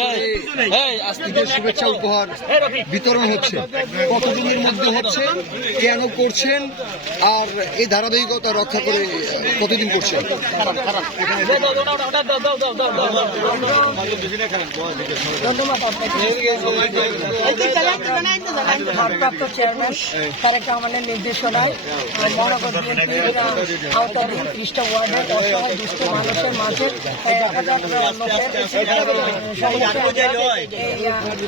Hey. ঈদের শুভেচ্ছা উপহার বিতরণ হচ্ছে। কতদিনের মধ্যে হচ্ছে কেন করছেন আর এই ধারাবাহিকতা রক্ষা করে কতদিন করছেন? ভারপ্রাপ্ত চেয়ারম্যান তারেক রহমানের নির্দেশনায় মহানগর বিএনপির আওতাধীন খ্রিস্ট ওয়ার্ডের অসহায় দুস্থ মানুষের মাঝে এই, আহ,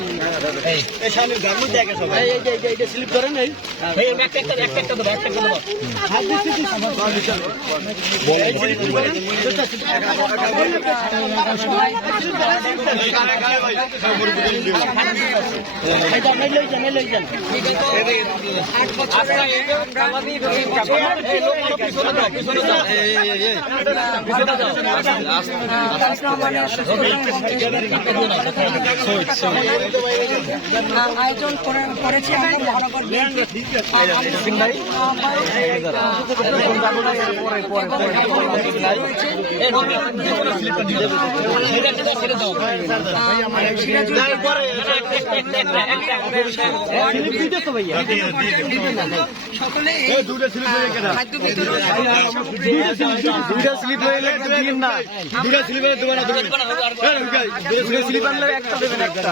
আট বছরে আমরা তারেক রহমানের আয়োজন করে- করেছি সকলে এই খাদ্য বিতরণ স্লিপ হয়ে দিন না দুইটা স্লিপ হয়ে দেবেন দুইটা স্লিপ আনলে একটা দেবেন একটা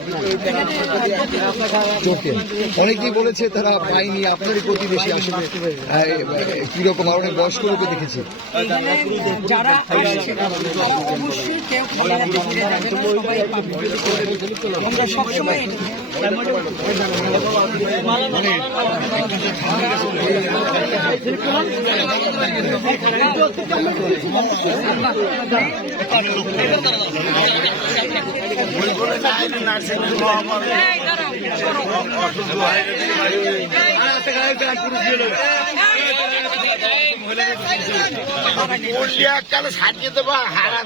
টোকেন অনেকেই বলেছে তারা পায়নি আপনারই প্রতিবেশী আসলে কীরকম আর অনেক বয়স্ক লোকও দেখেছি। যারা অবশ্যই কেউ সবাই আমরা সবসময় পুরুলিয়া কালে সাজিয়ে দেবা হারা